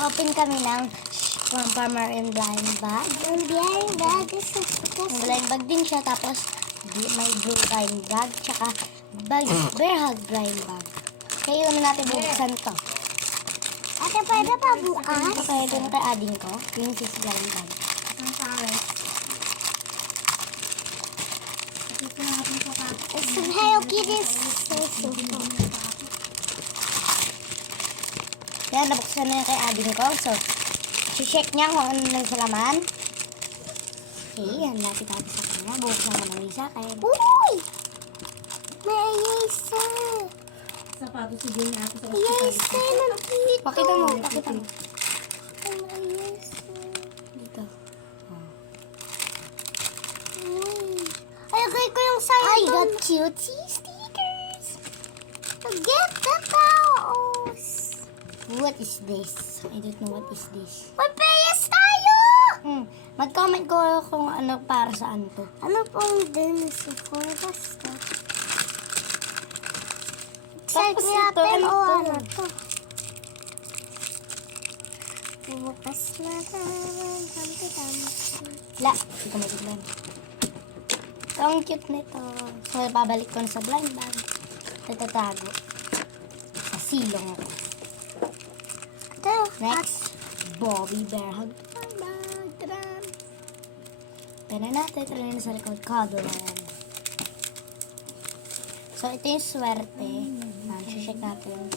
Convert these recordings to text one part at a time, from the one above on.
Mag-open kami ng Farmer and Blind Bag. Ang blind bag is Blind bag din siya, tapos may blue blind bag, tsaka bear hug blind bag. Kaya yun na natin bubuksan to. Ate, pwede pa bukas? Okay, ito na kay ading ko, yung sis blind bag. Ang pares. Ito na natin sa kapit. It's some Hello Kitty. Yan, nabuksan na yan kay ading ko. So, check niya kung ano nang sa laman. Okay, yan, lapit natin sa kanya. Bubuksan ko ng isa kaya... Uy! May eraser. Sapatos si Jenny ako sa Eraser ng dito. Pakita mo, pakita mo. May eraser. Dito. Uy. Ay, lagay ko yung sa'yo. I got cutie stickers. Get the towels. What is this? I don't know what is this. Magpayas tayo! Mag-comment ko kung ano para saan to. Ano pong dinosaur? Basta. Check Tapos natin ito, o ano ano to? to. Bukas na naman. Tampi-tampi. La, hindi ko matiglan. Ito ang cute nito. So, babalik ko na sa blind bag. Tatatago. Sa silong ako. Ito. Next, Bobby Bear Hug blind bag. Tadam! Pera natin. Tara na sa likod. Cuddleland. So, ito yung swerte. Check natin.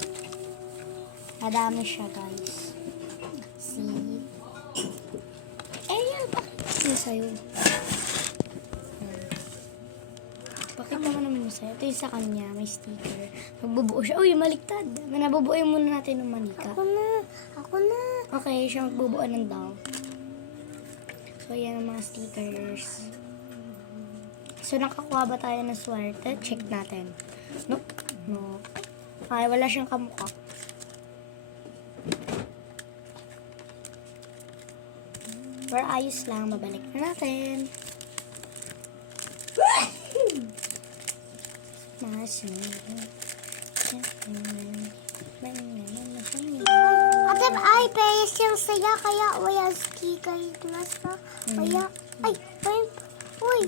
Madami siya, guys. See? Ariel, pakita mo sa'yo. Pakita mo naman yung sa'yo. Ito yung sa kanya. May sticker. Magbubuo siya. Uy, maliktad. Nabubuoy muna natin ng manika. Ako na. Ako na. Okay, siya magbubuo ng dog. So, yan ang mga stickers. So, nakakuha ba tayo ng swerte? Check natin. Nope. No. Ay, wala siyang kamukha. Pero ayos lang. Mabalik na natin. Ate, ay, payas yung saya. Kaya wala sticker ito na sa. Kaya, ay, uy.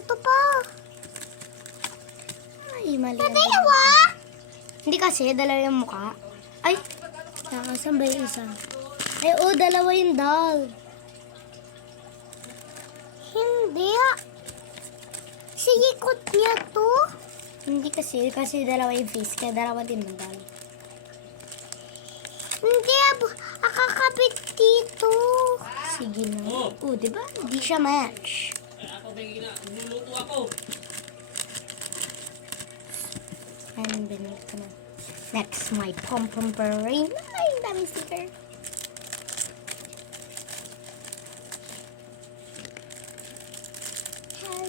Ito pa. Ay, mali. Ate, yawa. Hindi kasi, dalawa yung mukha. Ay, saan ba yung isa? Ay, dalawa yung doll. Hindi. Si ikot niya to. Hindi kasi dalawa yung face, kaya dalawa din yung doll. Hindi. Akakabit dito. Sige na. Diba? Hindi siya match. Niluluto ako. And then, ito na. Next, my pom-pom brain. Ay, ang daming sticker.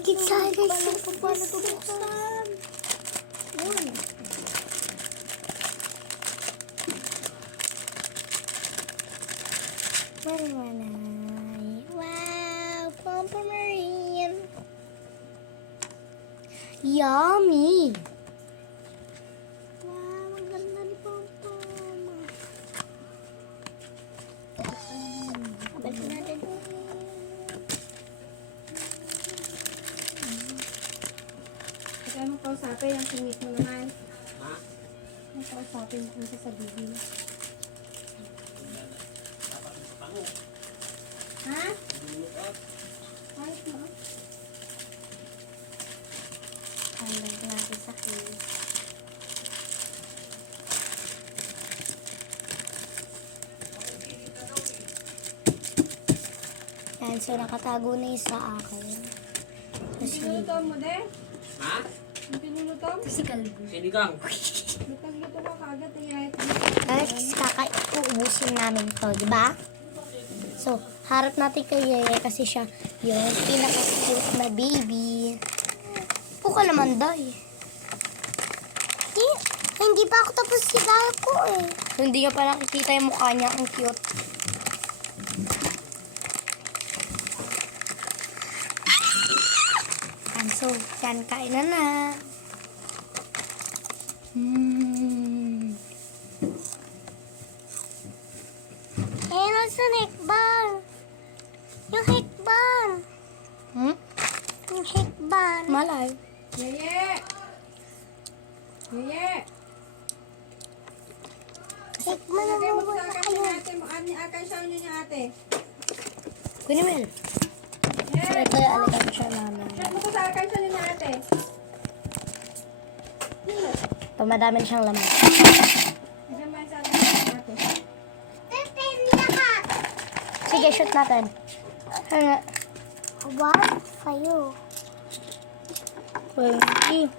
Excited Paano sa ito buksan? Yun. Manwanay. Wow, pom-pom brain. Yummy. Wow, ang ganda ni pom-pom. Balik natin. Kaya mo kausapin ang singit mo naman. Ha? Ang kausapin mo kung sasabihin. Dapat pango. Ha? Niluluto ako. Ayos mo. Balik natin sa case. Yan, so nakatago na yung sa akin. Kasi, Niluluto mo din? Ha? Ang pinuluto mo? si Kalbo. Sinigang. Lutang-luto ka kaagad. Guys, uubusin namin to, di ba? So, harap natin kay Yeye kasi siya yung pinaka-cute na baby. Puka naman, day. Hindi pa ako tapos sigaw ko eh. So, hindi nyo pa nakikita yung mukha niya. Ang cute. So, yan, kain na. Nasaan hikban? Yung hikban. Hmm? Yung hikban. Malay. Yeye! Yeye! Hikban na Lagay mo mawala sa akin kayo. ni ate mo. Akan siya niyo ni ate. Kunin mo yun. Yeye! Ito yung alikan siya namin. Shot mo ko sa akan siya niyo ni ate. Ito madami siyang laman. Diyan ba yung sa akin ni ate? Tetem lahat. Sige, shoot natin. Ano? What? Kayo. 20.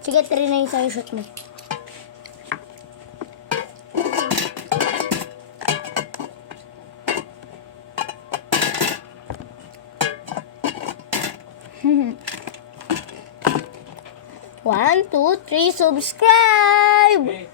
Sige, 3 na yung sa'yo shoot mo. One, two, three, subscribe! Eh,